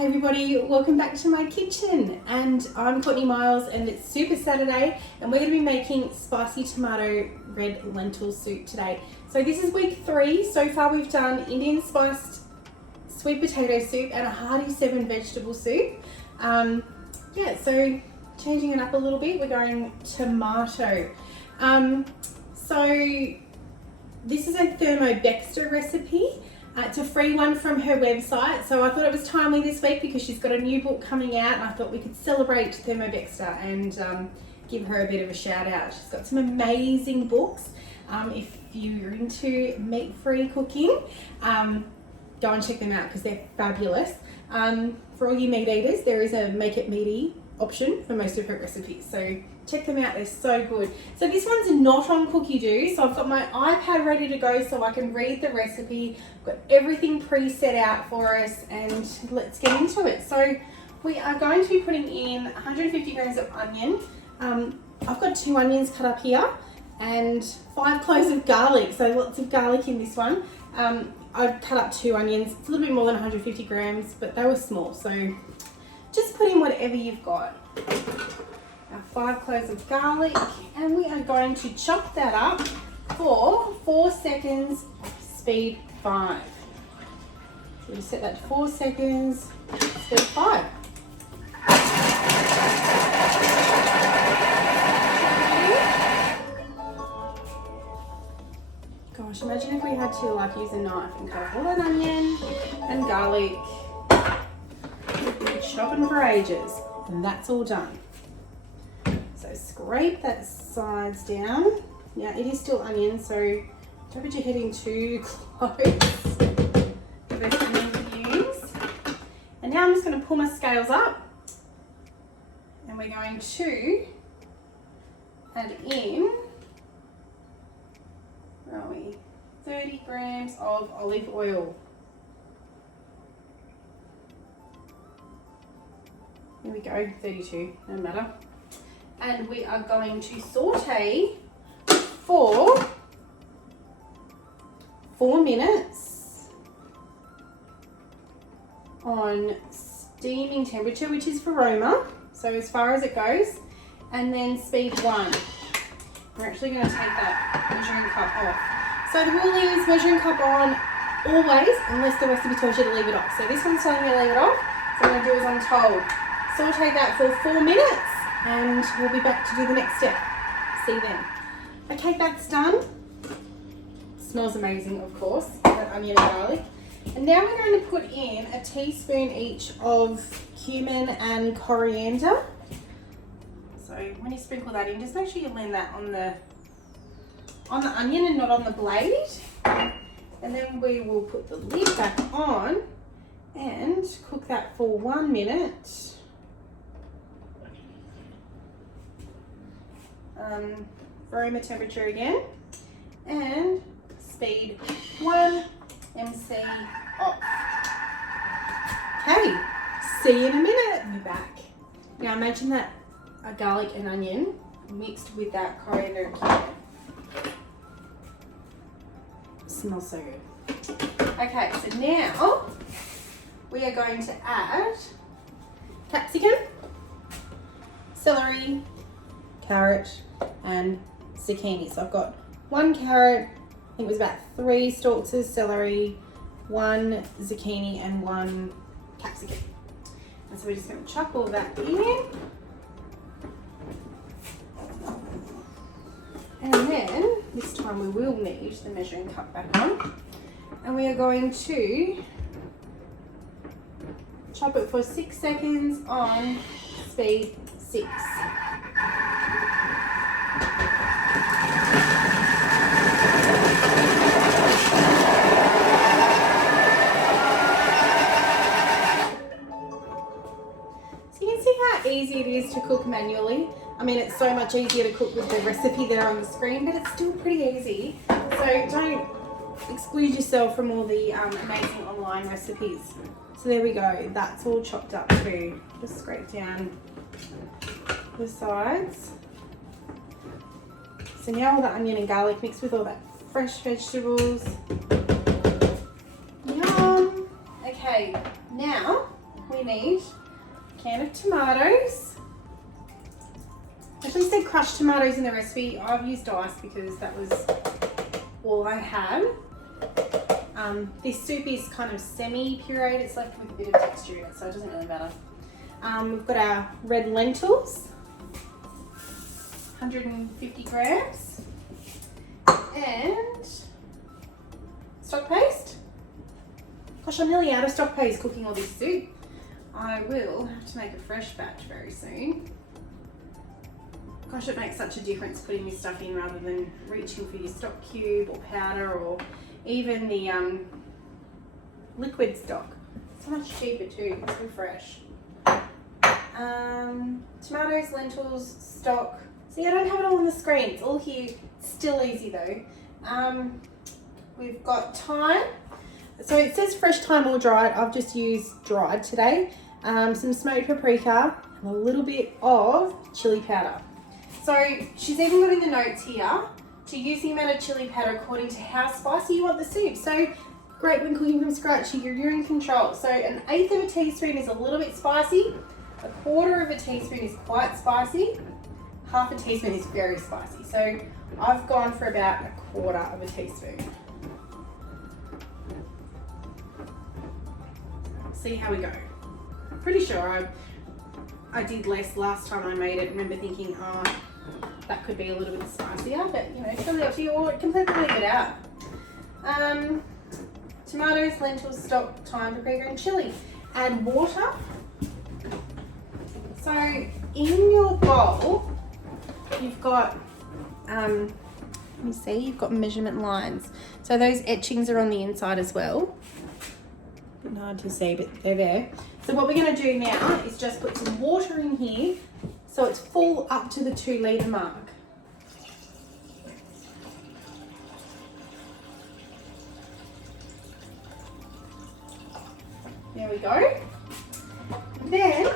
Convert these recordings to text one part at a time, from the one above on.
Hey everybody, welcome back to my kitchen, and I'm Courtney Miles and it's Super Saturday and we're going to be making spicy tomato red lentil soup today. So this is week 3. So far we've done Indian spiced sweet potato soup and a hearty 7 vegetable soup. So changing it up a little bit, we're going tomato. So this is a thermobexter recipe. It's a free one from her website, so I thought it was timely this week because she's got a new book coming out and I thought we could celebrate Thermobexter and give her a bit of a shout out. She's got some amazing books. If you're into meat-free cooking, go and check them out because they're fabulous. For all you meat eaters, there is a make it meaty option for most of her recipes, so check them out, they're so good. So this one's not on Cookie Do, so I've got my iPad ready to go so I can read the recipe. I've got everything pre-set out for us and let's get into it. So we are going to be putting in 150 grams of onion. I've got 2 onions cut up here and 5 cloves of garlic, so lots of garlic in this one. I've cut up 2 onions, it's a little bit more than 150 grams, but they were small, so just put in whatever you've got. Our 5 cloves of garlic, and we are going to chop that up for 4 seconds, speed 5. So we set that to 4 seconds, speed 5. Gosh, imagine if we had to use a knife and cut all that onion and garlic. We'd be chopping for ages, and that's all done. So scrape that sides down. Now it is still onion, so don't put your head in too close. First onion to use. And now I'm just going to pull my scales up, and we're going to add in, where are we? 30 grams of olive oil. Here we go, 32, no matter. And we are going to saute for 4 minutes on steaming temperature, which is for Roma, so as far as it goes, and then speed 1. We're actually going to take that measuring cup off. So the rule is measuring cup on always, unless the recipe tells you to leave it off. So this one's telling me to leave it off, so I'm going to do as I'm told. Saute that for 4 minutes and we'll be back to do the next step. See you then. Okay, that's done. Smells amazing, of course, that onion and garlic. And now we're going to put in a teaspoon each of cumin and coriander. So when you sprinkle that in, just make sure you land that on the onion and not on the blade. And then we will put the lid back on and cook that for 1 minute. Aroma temperature again, and speed 1, MC off. Okay, see you in a minute. We're back. Now imagine that a garlic and onion mixed with that coriander and cumin. Smells so good. Okay, so now we are going to add capsicum, celery, carrot and zucchini. So I've got 1 carrot, I think it was about 3 stalks of celery, 1 zucchini and 1 capsicum. And so we're just going to chop all that in. And then this time we will need the measuring cup back on. And we are going to chop it for 6 seconds on speed 6. Easy it is to cook manually. I mean, it's so much easier to cook with the recipe there on the screen, but it's still pretty easy. So don't exclude yourself from all the amazing online recipes. So there we go, that's all chopped up too. Just scrape down the sides. So now all the onion and garlic mixed with all that fresh vegetables. Yum. Okay, now we need a can of tomatoes. Actually, it said crushed tomatoes in the recipe. I've used diced because that was all I had. This soup is kind of semi-pureed. It's left with a bit of texture in it, so it doesn't really matter. We've got our red lentils, 150 grams, and stock paste. Gosh, I'm nearly out of stock paste cooking all this soup. I will have to make a fresh batch very soon. Gosh, it makes such a difference putting this stuff in rather than reaching for your stock cube or powder or even the liquid stock. So much cheaper too, it's so fresh. Tomatoes, lentils, stock. See, I don't have it all on the screen. It's all here. It's still easy though. We've got thyme. So it says fresh thyme or dried. I've just used dried today. Some smoked paprika and a little bit of chili powder. So she's even got in the notes here to use the amount of chili powder according to how spicy you want the soup. So great when cooking from scratch, you're in control. So 1/8 of a teaspoon is a little bit spicy. 1/4 of a teaspoon is quite spicy. 1/2 a teaspoon is very spicy. So I've gone for about 1/4 of a teaspoon. See how we go. Pretty sure I did less last time I made it. I remember thinking, oh, that could be a little bit spicier, but you know, it's really up to you, or completely leave it out. Tomatoes, lentils, stock, thyme, paprika, and chili. Add water. So in your bowl, you've got, let me see, you've got measurement lines. So those etchings are on the inside as well. A bit hard to see, but they're there. So what we're going to do now is just put some water in here so it's full up to the 2 litre mark. There we go. Then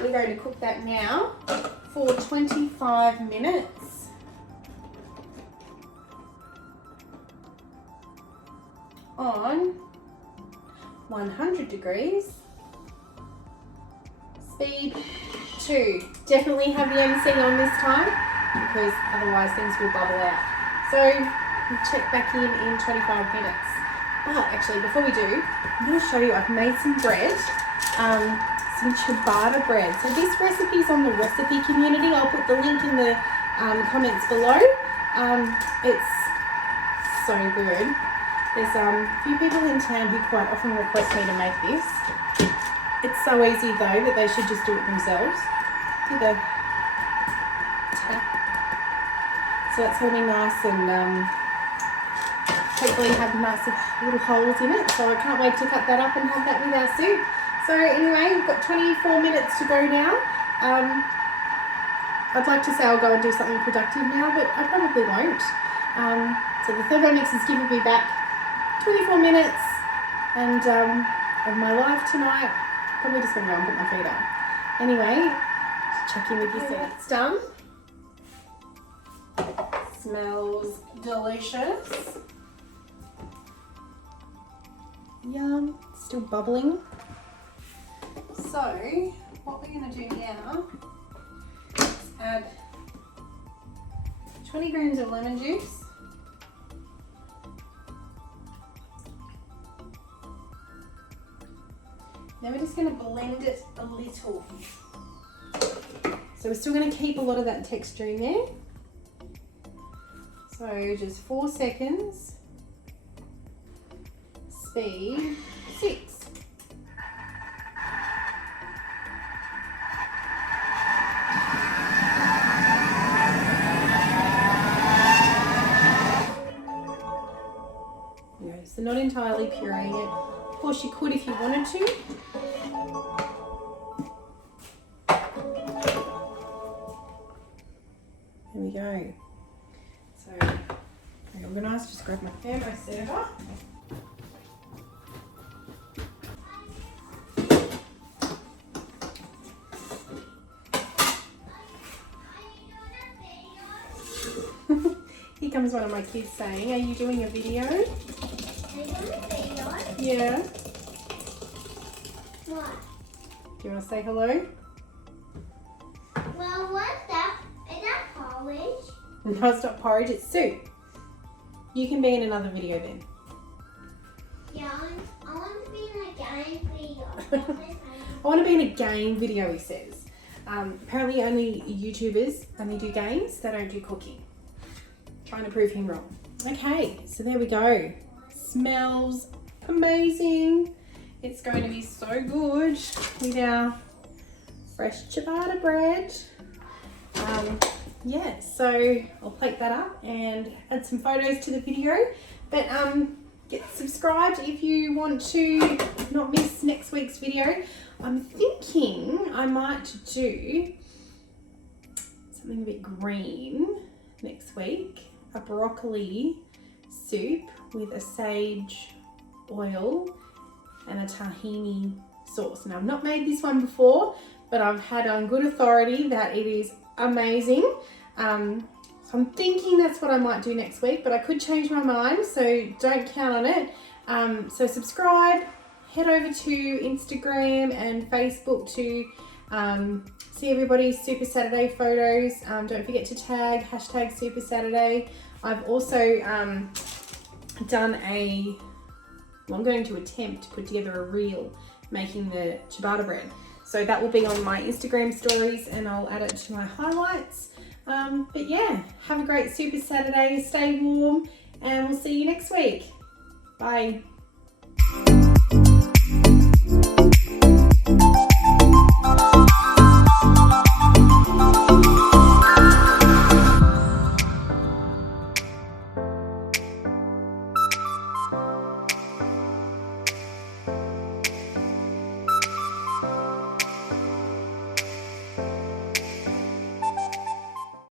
we're going to cook that now for 25 minutes. On 100 degrees, speed 2. Definitely have the MC on this time because otherwise things will bubble out. So we'll check back in 25 minutes. But actually, before we do, I'm going to show you, I've made some bread, some ciabatta bread. So this recipe is on the recipe community. I'll put the link in the comments below. It's so good. There's a few people in town who quite often request me to make this. It's so easy though that they should just do it themselves. See the tap. So that's going to be nice and hopefully have massive little holes in it. So I can't wait to cut that up and have that with our soup. So anyway, we've got 24 minutes to go now. I'd like to say I'll go and do something productive now, but I probably won't. So the Thermomix is giving me back 24 minutes and of my life tonight. Probably just going to go and put my feet up. Anyway, check in with you soon. It's done. Smells delicious. Yum. Still bubbling. So what we're going to do now is add 20 grams of lemon juice. Now we're just going to blend it a little. So we're still going to keep a lot of that texture in there. So just 4 seconds. Speed 6. So not entirely pureeing it. Of course you could if you wanted to. There we go. So very organised, just grab my thermo server. Here comes one of my kids saying, are you doing a video? Are you doing a video? Yeah. What? Do you want to say hello? Well, what's that? Is that porridge? No, it's not porridge, it's soup. You can be in another video then. Yeah, I want to be in a game video. I want to be in a game video, he says. Apparently only YouTubers only do games, they don't do cooking. Trying to prove him wrong. Okay, so there we go. Smells amazing. It's going to be so good with our fresh ciabatta bread. Yeah, so I'll plate that up and add some photos to the video. But get subscribed if you want to not miss next week's video. I'm thinking I might do something a bit green next week. A broccoli soup with a sage oil and a tahini sauce. Now I've not made this one before, but I've had on good authority that it is amazing. So I'm thinking that's what I might do next week, but I could change my mind, so don't count on it. So subscribe, head over to Instagram and Facebook to see everybody's Super Saturday photos. Don't forget to tag #Super Saturday. I've also I'm going to attempt to put together a reel making the ciabatta bread. So that will be on my Instagram stories and I'll add it to my highlights. But yeah, have a great Super Saturday, stay warm, and we'll see you next week. Bye.